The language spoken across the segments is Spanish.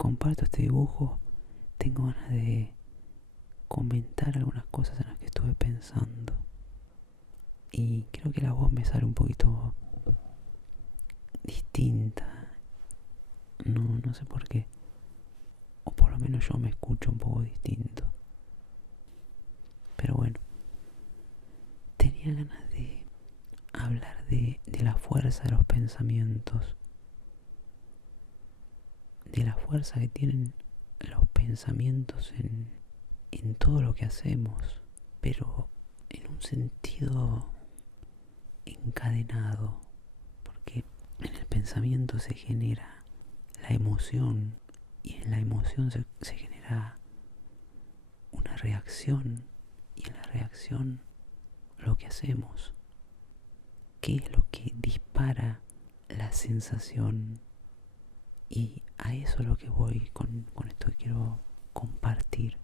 comparto este dibujo, tengo ganas de comentar algunas cosas en las que estuve pensando. Y creo que la voz me sale un poquito distinta. No sé por qué. O por lo menos yo me escucho un poco distinto. Pero bueno, tenía ganas de hablar de la fuerza de los pensamientos. De la fuerza que tienen los pensamientos en todo lo que hacemos. Pero en un sentido encadenado. Porque en el pensamiento se genera la emoción. Y en la emoción se genera una reacción. Y en la reacción lo que hacemos. ¿Qué es lo que dispara la sensación? Y a eso es lo que voy con esto que quiero compartir.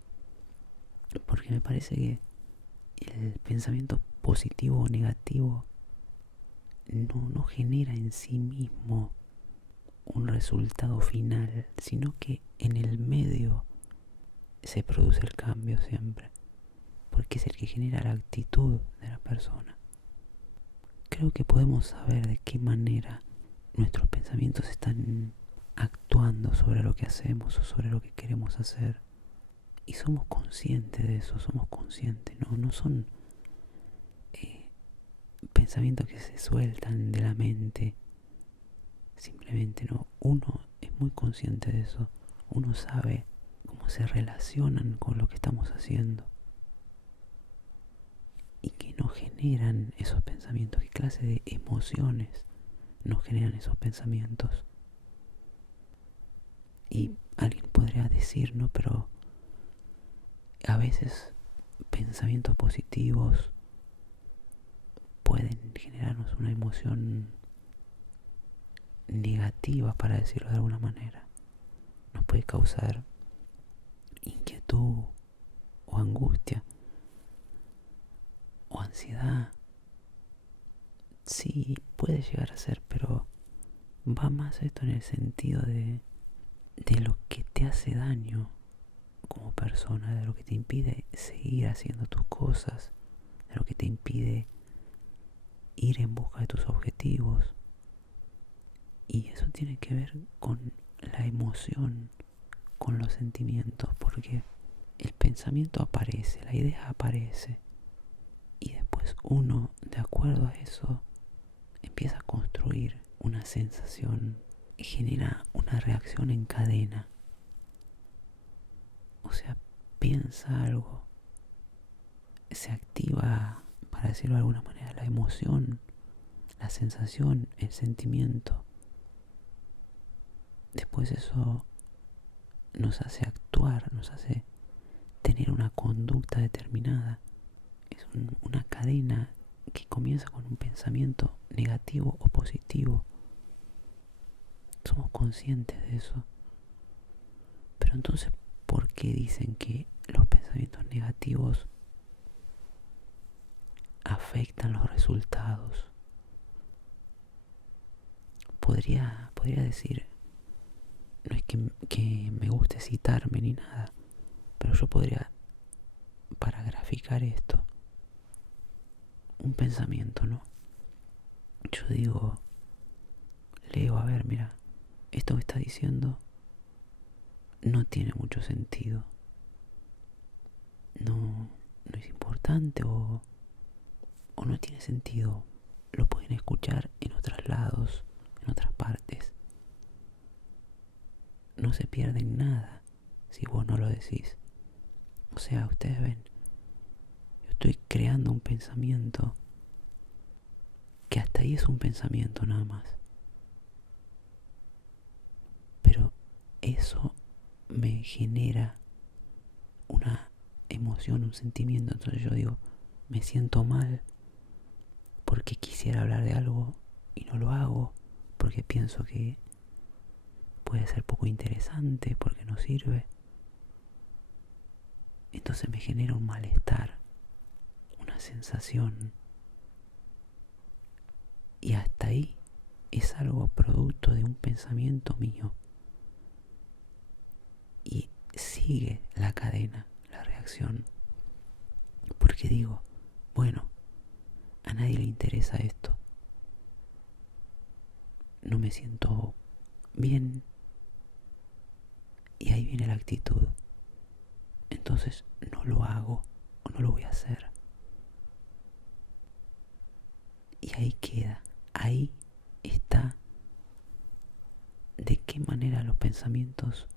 Porque me parece que el pensamiento positivo o negativo no genera en sí mismo un resultado final, sino que en el medio se produce el cambio siempre, porque es el que genera la actitud de la persona. Creo que podemos saber de qué manera nuestros pensamientos están actuando sobre lo que hacemos o sobre lo que queremos hacer. Y somos conscientes de eso, somos conscientes, no son pensamientos que se sueltan de la mente. Simplemente no, uno es muy consciente de eso, uno sabe cómo se relacionan con lo que estamos haciendo. Y que nos generan esos pensamientos, qué clase de emociones nos generan esos pensamientos. Y alguien podría decir, no, pero a veces pensamientos positivos pueden generarnos una emoción negativa, para decirlo de alguna manera. Nos puede causar inquietud o angustia o ansiedad. Sí, puede llegar a ser, pero va más esto en el sentido de lo que te hace daño como persona, de lo que te impide seguir haciendo tus cosas, de lo que te impide ir en busca de tus objetivos. Y eso tiene que ver con la emoción, con los sentimientos, porque el pensamiento aparece, la idea aparece, y después uno, de acuerdo a eso, empieza a construir una sensación y genera una reacción en cadena. O sea, piensa algo, se activa, para decirlo de alguna manera, la emoción, la sensación, el sentimiento. Después eso nos hace actuar, nos hace tener una conducta determinada. Es una cadena que comienza con un pensamiento negativo o positivo. Somos conscientes de eso. Pero entonces, ¿por qué dicen que los pensamientos negativos afectan los resultados? Podría decir, no es que me guste citarme ni nada, pero yo podría, para graficar esto, un pensamiento, ¿no? Yo digo, leo, a ver, mira, esto que está diciendo no tiene mucho sentido. No es importante o no tiene sentido. Lo pueden escuchar en otros lados, en otras partes. No se pierden nada si vos no lo decís. O sea, ustedes ven, yo estoy creando un pensamiento que hasta ahí es un pensamiento nada más. Pero eso me genera una emoción, un sentimiento. Entonces yo digo, me siento mal porque quisiera hablar de algo y no lo hago, porque pienso que puede ser poco interesante, porque no sirve. Entonces me genera un malestar, una sensación. Y hasta ahí es algo producto de un pensamiento mío. sigue la cadena, la reacción. Porque digo, bueno, a nadie le interesa esto. No me siento bien. Y ahí viene la actitud. Entonces no lo hago o no lo voy a hacer. Y ahí queda. Ahí está de qué manera los pensamientos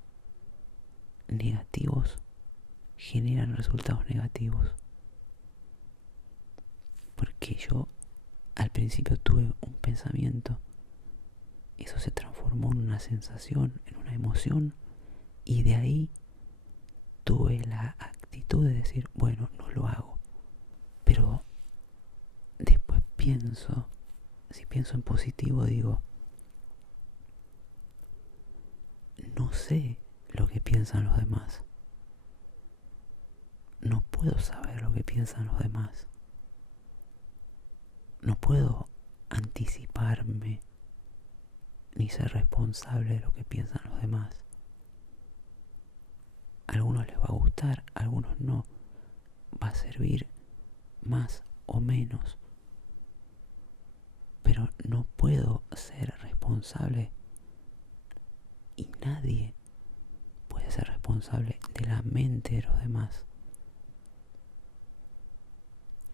negativos generan resultados negativos. Porque yo al principio tuve un pensamiento, eso se transformó en una sensación, en una emoción, y de ahí tuve la actitud de decir, bueno, no lo hago. Pero después si pienso en positivo, digo, no sé lo que piensan los demás. No puedo saber lo que piensan los demás. No puedo anticiparme ni ser responsable de lo que piensan los demás. A algunos les va a gustar, a algunos no. Va a servir más o menos. Pero no puedo ser responsable y nadie puede ser responsable de la mente de los demás.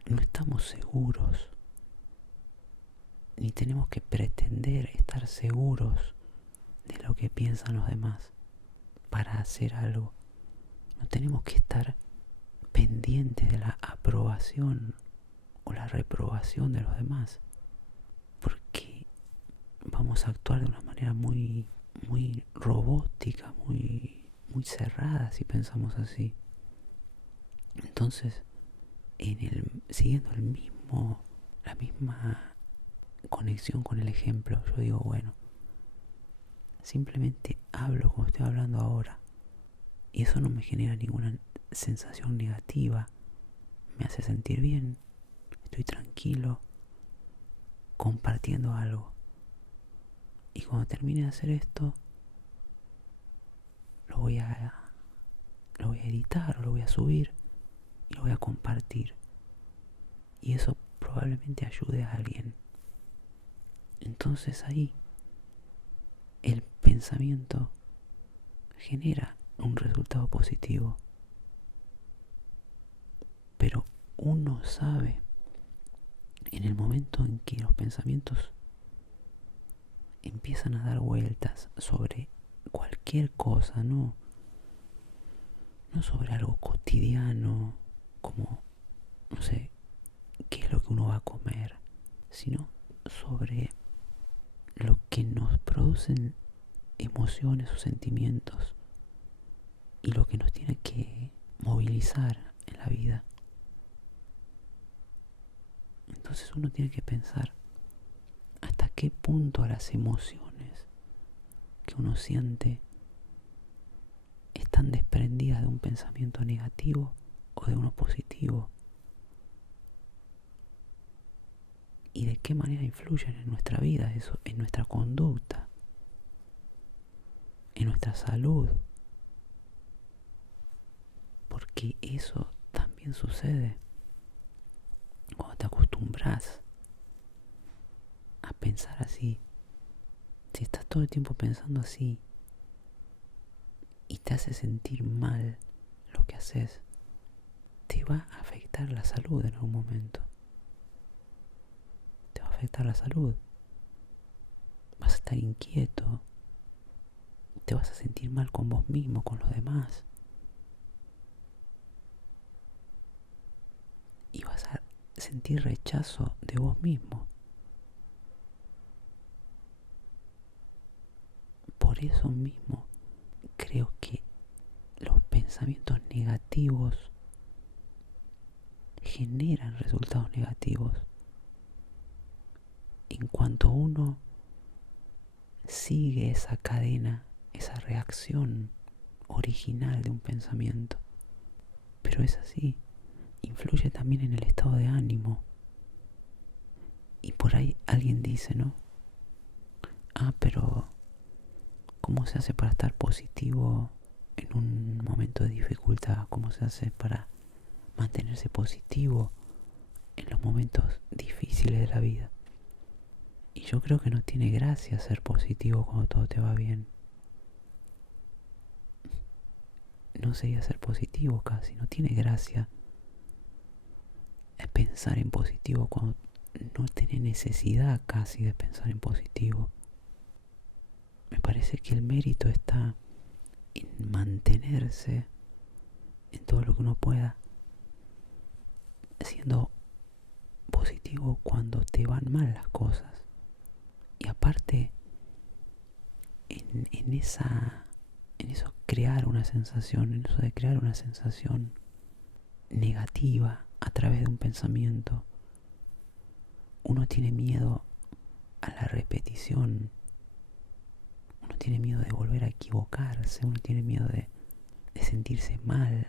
No estamos seguros, ni tenemos que pretender estar seguros de lo que piensan los demás para hacer algo. No tenemos que estar pendientes de la aprobación o la reprobación de los demás, porque vamos a actuar de una manera muy robótica, muy cerrada si pensamos así. Entonces, siguiendo la misma conexión con el ejemplo, yo digo, bueno, simplemente hablo como estoy hablando ahora y eso no me genera ninguna sensación negativa, me hace sentir bien, estoy tranquilo compartiendo algo, y cuando termine de hacer esto lo voy a editar o lo voy a subir y lo voy a compartir, y eso probablemente ayude a alguien. Entonces ahí el pensamiento genera un resultado positivo, pero uno sabe en el momento en que los pensamientos empiezan a dar vueltas sobre cualquier cosa, no sobre algo cotidiano como, no sé, qué es lo que uno va a comer, sino sobre lo que nos producen emociones o sentimientos y lo que nos tiene que movilizar en la vida. Entonces uno tiene que pensar hasta qué punto las emociones que uno siente están desprendidas de un pensamiento negativo o de uno positivo, y de qué manera influyen en nuestra vida, eso, en nuestra conducta, en nuestra salud, porque eso también sucede cuando te acostumbras a pensar así. Si estás todo el tiempo pensando así y te hace sentir mal lo que haces, te va a afectar la salud en algún momento. Te va a afectar la salud. Vas a estar inquieto. Te vas a sentir mal con vos mismo, con los demás. Y vas a sentir rechazo de vos mismo. Por eso mismo creo que los pensamientos negativos generan resultados negativos. En cuanto uno sigue esa cadena, esa reacción original de un pensamiento. Pero es así, influye también en el estado de ánimo. Y por ahí alguien dice, ¿no? Pero ¿cómo se hace para estar positivo en un momento de dificultad, cómo se hace para mantenerse positivo en los momentos difíciles de la vida. Y yo creo que no tiene gracia ser positivo cuando todo te va bien. No sería ser positivo casi, no tiene gracia pensar en positivo cuando no tenés necesidad casi de pensar en positivo. Me parece que el mérito está en mantenerse en todo lo que uno pueda, siendo positivo cuando te van mal las cosas. Y aparte, en eso crear una sensación, en eso de crear una sensación negativa a través de un pensamiento, uno tiene miedo a la repetición, uno tiene miedo de volver a equivocarse, uno tiene miedo de sentirse mal,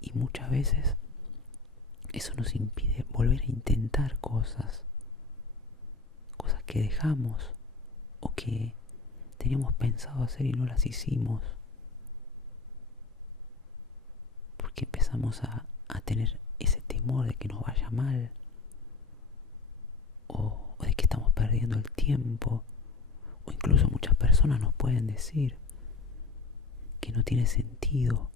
y muchas veces eso nos impide volver a intentar cosas que dejamos o que teníamos pensado hacer y no las hicimos, porque empezamos a tener ese temor de que nos vaya mal, o de que estamos perdiendo el tiempo, o incluso muchas personas nos pueden decir que no tiene sentido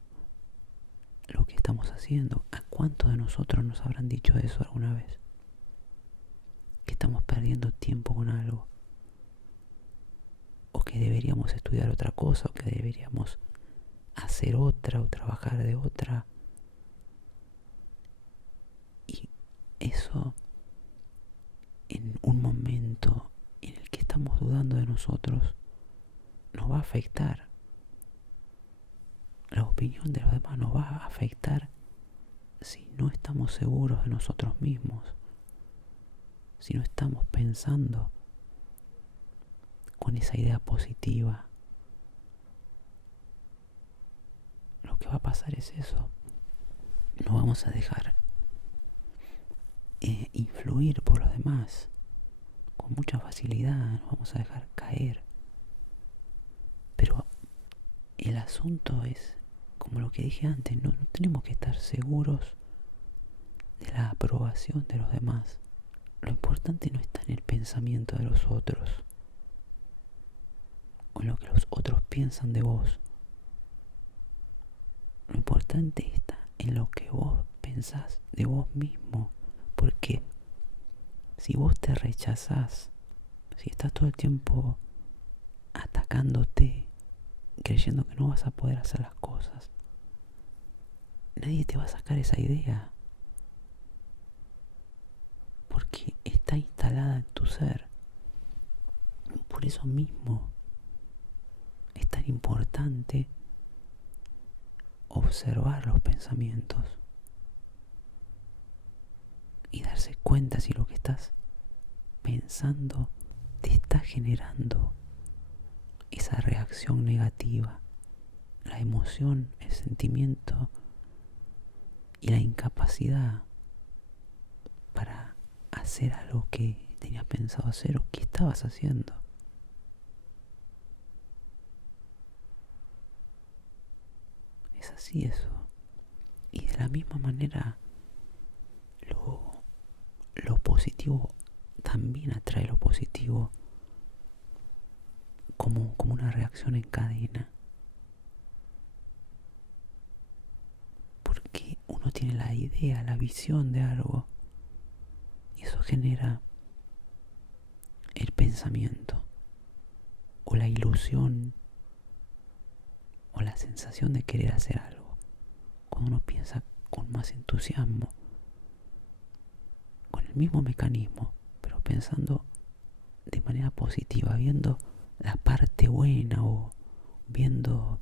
lo que estamos haciendo. ¿A cuántos de nosotros nos habrán dicho eso alguna vez? Que estamos perdiendo tiempo con algo, o que deberíamos estudiar otra cosa, o que deberíamos hacer otra o trabajar de otra. Y eso, en un momento en el que estamos dudando de nosotros, nos va a afectar. La opinión de los demás nos va a afectar si no estamos seguros de nosotros mismos, si no estamos pensando con esa idea positiva. Lo que va a pasar es eso. Nos vamos a dejar influir por los demás con mucha facilidad, nos vamos a dejar caer. Pero el asunto es, como lo que dije antes, no tenemos que estar seguros de la aprobación de los demás. Lo importante no está en el pensamiento de los otros o en lo que los otros piensan de vos. Lo importante está en lo que vos pensás de vos mismo. Porque si vos te rechazás, si estás todo el tiempo atacándote, creyendo que no vas a poder hacer las cosas, nadie te va a sacar esa idea, porque está instalada en tu ser. Por eso mismo es tan importante observar los pensamientos y darse cuenta si lo que estás pensando te está generando esa reacción negativa, la emoción, el sentimiento y la incapacidad para hacer algo que tenías pensado hacer o que estabas haciendo. Es así eso. Y de la misma manera, lo positivo también atrae lo positivo como una reacción en cadena. Porque uno tiene la idea, la visión de algo, y eso genera el pensamiento, o la ilusión, o la sensación de querer hacer algo. Cuando uno piensa con más entusiasmo, con el mismo mecanismo, pero pensando de manera positiva, viendo la parte buena o viéndole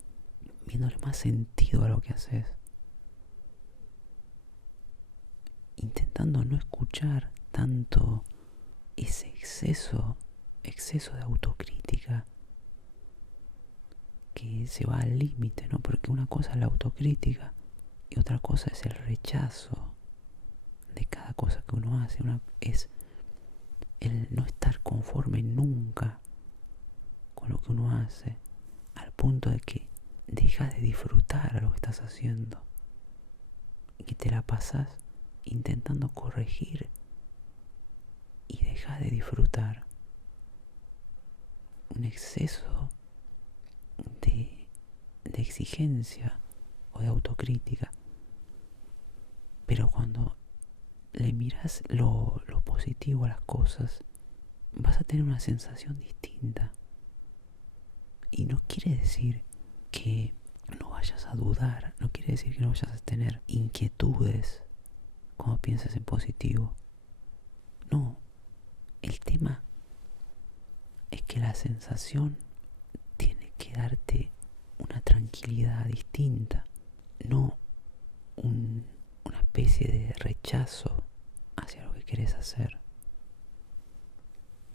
más sentido a lo que haces, intentando no escuchar tanto ese exceso de autocrítica que se va al límite, ¿no? Porque una cosa es la autocrítica y otra cosa es el rechazo de cada cosa que uno hace. Es el no estar conforme nunca con lo que uno hace, al punto de dejas de disfrutar lo que estás haciendo y que te la pasás intentando corregir y dejas de disfrutar. Un exceso de exigencia o de autocrítica. Pero cuando le miras lo positivo a las cosas, vas a tener una sensación distinta. Y no quiere decir que no vayas a dudar, no quiere decir que no vayas a tener inquietudes cuando piensas en positivo. No, el tema es que la sensación tiene que darte una tranquilidad distinta, no una especie de rechazo hacia lo que querés hacer.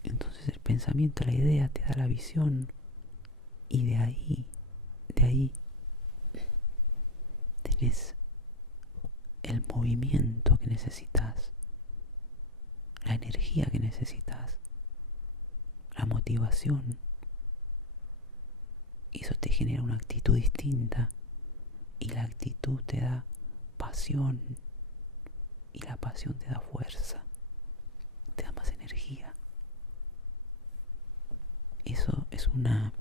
Entonces el pensamiento, la idea te da la visión y de ahí tenés el movimiento que necesitas, la energía que necesitas, la motivación. Y eso te genera una actitud distinta y la actitud te da pasión y la pasión te da fuerza, te da más energía. Eso es una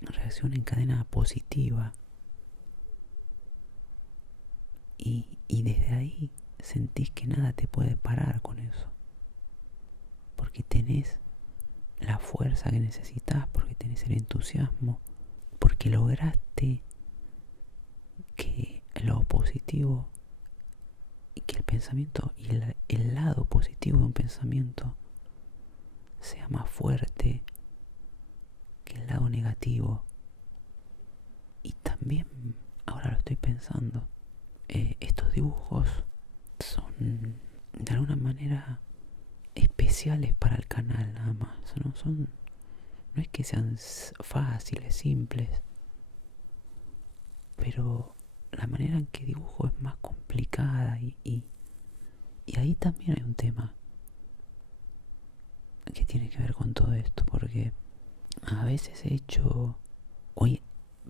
reacción en cadena positiva y desde ahí sentís que nada te puede parar con eso, porque tenés la fuerza que necesitas, porque tenés el entusiasmo, porque lograste que lo positivo y que el pensamiento y el lado positivo de un pensamiento sea más fuerte que el lado negativo. Y también, ahora lo estoy pensando, estos dibujos son de alguna manera especiales para el canal nada más, no es que sean fáciles, simples, pero la manera en que dibujo es más complicada y ahí también hay un tema que tiene que ver con todo esto, porque a veces he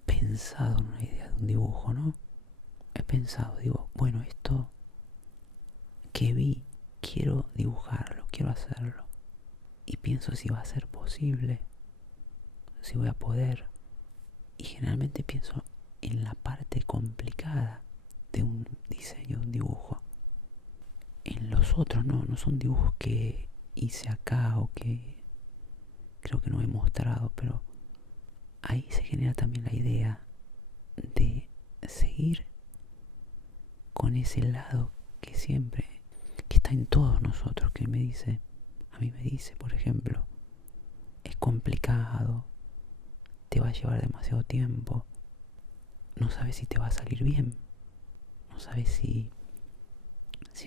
pensado en una idea de un dibujo, ¿no? He pensado, digo, bueno, esto que vi, quiero dibujarlo, quiero hacerlo. Y pienso si va a ser posible, si voy a poder. Y generalmente pienso en la parte complicada de un diseño, de un dibujo. En los otros no son dibujos que hice acá o que creo que no he mostrado, pero ahí se genera también la idea de seguir con ese lado que está en todos nosotros, a mí me dice, por ejemplo, es complicado, te va a llevar demasiado tiempo, no sabes si te va a salir bien, no sabes si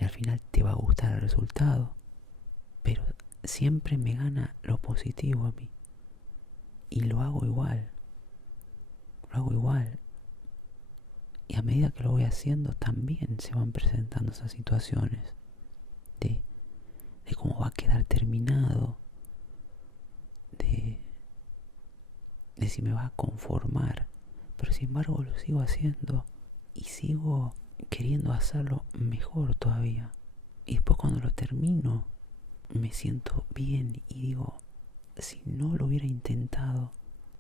al final te va a gustar el resultado, pero siempre me gana lo positivo a mí y lo hago igual. Y a medida que lo voy haciendo también se van presentando esas situaciones de cómo va a quedar terminado, de si me va a conformar, pero sin embargo lo sigo haciendo y sigo queriendo hacerlo mejor todavía. Y después cuando lo termino me siento bien y digo, si no lo hubiera intentado,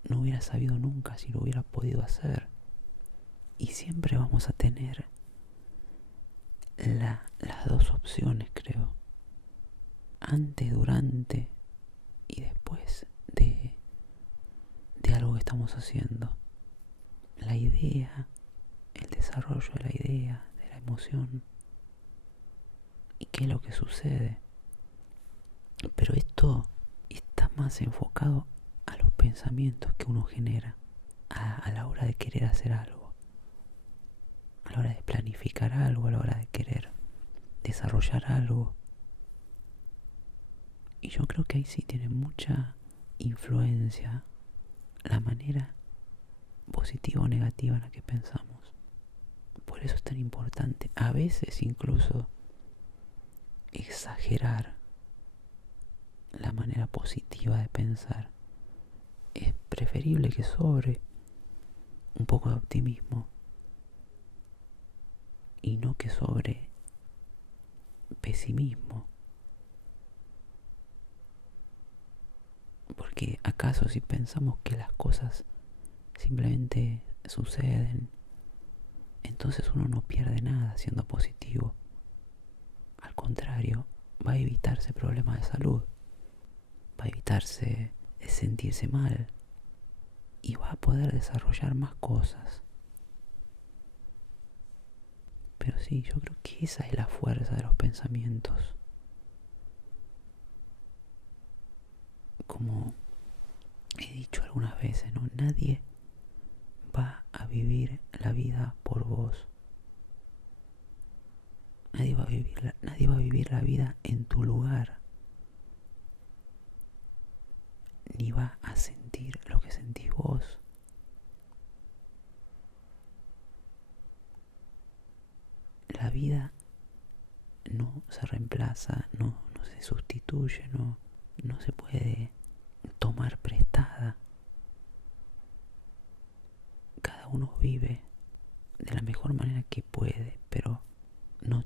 no hubiera sabido nunca si lo hubiera podido hacer. Y siempre vamos a tener las dos opciones, creo. Antes, durante y después de algo que estamos haciendo. La idea, el desarrollo de la idea, de la emoción. ¿Y qué es lo que sucede? Pero esto está más enfocado a los pensamientos que uno genera a la hora de querer hacer algo, a la hora de planificar algo, a la hora de querer desarrollar algo. Y yo creo que ahí sí tiene mucha influencia la manera positiva o negativa en la que pensamos. Por eso es tan importante, a veces incluso, exagerar la manera positiva de pensar. Es preferible que sobre un poco de optimismo y no que sobre pesimismo. Porque acaso si pensamos que las cosas simplemente suceden, entonces uno no pierde nada siendo positivo. Al contrario, va a evitarse problemas de salud, va a evitarse sentirse mal y va a poder desarrollar más cosas. Pero sí, yo creo que esa es la fuerza de los pensamientos. Como he dicho algunas veces, ¿no? Nadie va a vivir la vida por vos. Nadie va a vivir la vida en tu lugar. Ni va a sentir lo que sentís vos. La vida no se reemplaza, no se sustituye, no se puede tomar prestada. Cada uno vive de la mejor manera que puede, pero no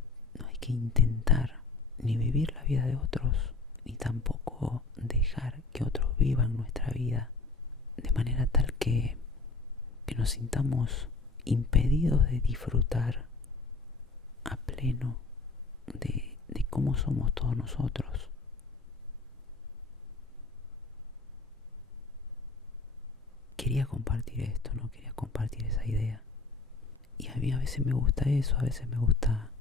hay que intentar ni vivir la vida de otros, ni tampoco dejar que otros vivan nuestra vida de manera tal que nos sintamos impedidos de disfrutar a pleno de cómo somos todos nosotros. Quería compartir esto, ¿no? Quería compartir esa idea. Y a mí a veces me gusta eso, a veces me gusta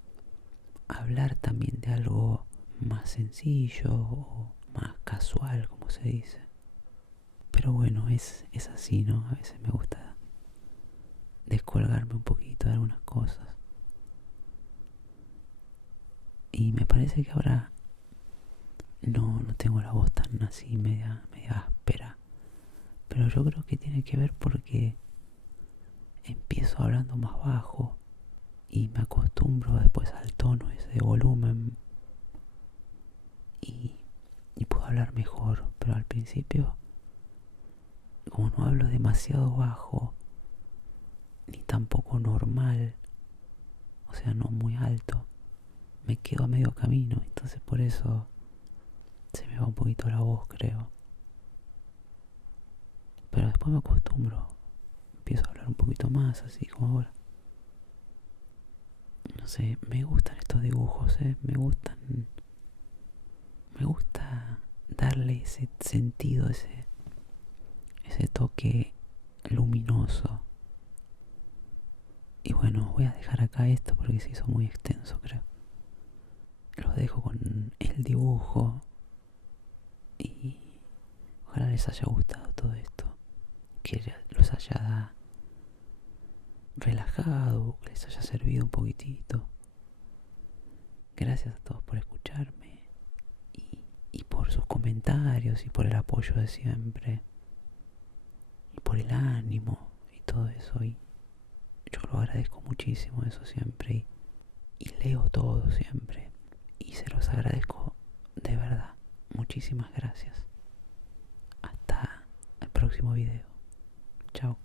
hablar también de algo más sencillo o más casual, como se dice. Pero bueno, es así, ¿no? A veces me gusta descolgarme un poquito de algunas cosas. Y me parece que ahora no tengo la voz tan así, media áspera. Pero yo creo que tiene que ver porque empiezo hablando más bajo y me acostumbro después al tono ese de volumen y puedo hablar mejor. Pero al principio, como no hablo demasiado bajo ni tampoco normal, o sea, no muy alto, me quedo a medio camino. Entonces por eso se me va un poquito la voz, creo. Pero después me acostumbro, empiezo a hablar un poquito más, así como ahora. No sé, me gustan estos dibujos, me gusta darle ese sentido, ese toque luminoso. Y bueno, voy a dejar acá esto porque se hizo muy extenso, creo. Los dejo con el dibujo y ojalá les haya gustado todo esto, que los haya relajado, que les haya servido un poquitito. Gracias a todos por escucharme y por sus comentarios y por el apoyo de siempre y por el ánimo y todo eso. Y yo lo agradezco muchísimo eso siempre y leo todo siempre y se los agradezco de verdad. Muchísimas gracias. Hasta el próximo video. Chao.